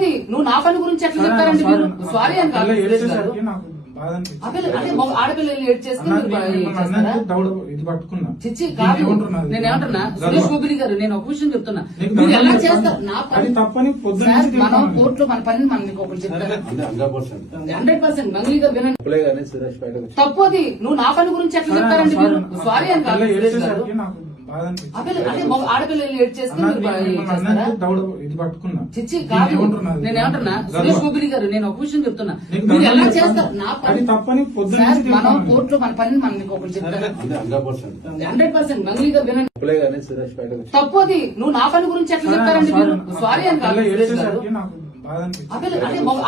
తప్పది. నువ్వు నా పని గురించి ఎట్లా చెప్తారండి మీరు? సారీ అని కాదు. ఆడపిల్లలు ఏడ్ చేస్తే చిచ్చి కాదు. నేను ఏమంటున్నా, సురేష్ గోపిని గారు, నేను ఒక విషయం చెప్తున్నా, మీరు ఎలా చేస్తారు? నా పని తప్పని మనం కోర్టులో మన పని మనకి ఒకటి చెప్తారు 100%. మంగళి గారు వినండి, తప్పది. నువ్వు నా పని గురించి ఎట్లా చెప్తారండి మీరు? సారీ అని కాదు. ఆడపిల్లలు ఏడ్ చేస్తే చిచ్చి కాదు. నేను ఏమంటున్నా, సురేష్ గోపిని గారు, నేను ఒక విషయం చెప్తున్నా, మీరు ఎలా చేస్తారు? నా పని తప్పని మనం కోర్టులో మన పని మనకి ఒకటి చెప్తారు 100%. మంగళి గారు వినండి, తప్పది. నువ్వు నా పని గురించి ఎట్లా చెప్తారండి మీరు? సారీ అని కాదు.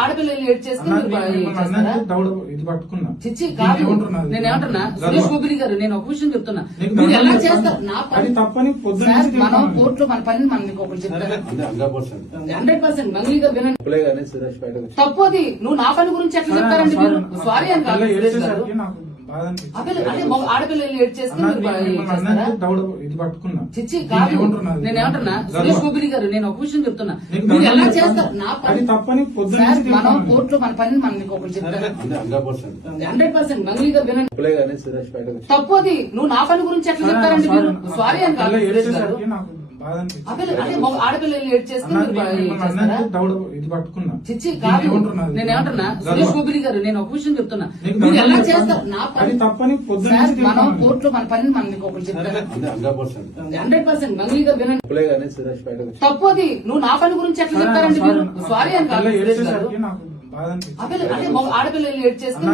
ఆడపిల్లలు ఏడ్ చేస్తే చిచ్చి కాదు. నేను ఏమంటున్నా, సురేష్ గోపిని గారు, నేను ఒక విషయం చెప్తున్నా, మీరు ఎలా చేస్తారు? నా పని తప్పని మనం కోర్టులో మన పని మనకి ఒకటి చెప్తారు 100%. మంగళి గారు వినండి, తప్పది. నువ్వు నా పని గురించి ఎట్లా చెప్తారండి మీరు? సారీ అని కాదు. ఆడపిల్లలు ఏడ్ చేస్తే చిచ్చి కాదు. నేను ఏమంటున్నా, సురేష్ గోపిని గారు, నేను ఒక విషయం చెప్తున్నా, మీరు ఎలా చేస్తారు? నా పని తప్పని మనం కోర్టులో మన పని మనకి ఒకటి చెప్తారు 100%. మంగళి గారు వినండి, తప్పది. నువ్వు నా పని గురించి ఎట్లా చెప్తారండి మీరు? సారీ అని కాదు. ఆడపిల్లలు ఏడ్ చేస్తే చిచ్చి కాదు. నేను ఏమంటున్నా, సురేష్ గోపిని గారు, నేను ఒక విషయం చెప్తున్నా, మీరు ఎలా చేస్తారు? నా పని తప్పని మనం కోర్టులో మన పని మనకి ఒకటి చెప్తారు 100%. మంగళి గారు వినండి, తప్పది. నువ్వు నా పని గురించి ఎట్లా చెప్తారండి మీరు? సారీ అని కాదు. ఆడపిల్లలు ఏడ్ చేస్తే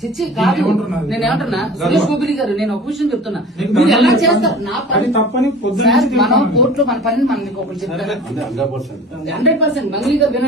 చిచ్చి కాదు. నేను ఏమంటున్నా, సురేష్ గోపిని గారు, నేను ఒక విషయం చెప్తున్నా, మీరు ఎలా చేస్తారు? నా పని తప్పని మనం కోర్టులో మన పని మనకి ఒకటి చెప్తారు 100%. మంగళి గారు వినండి,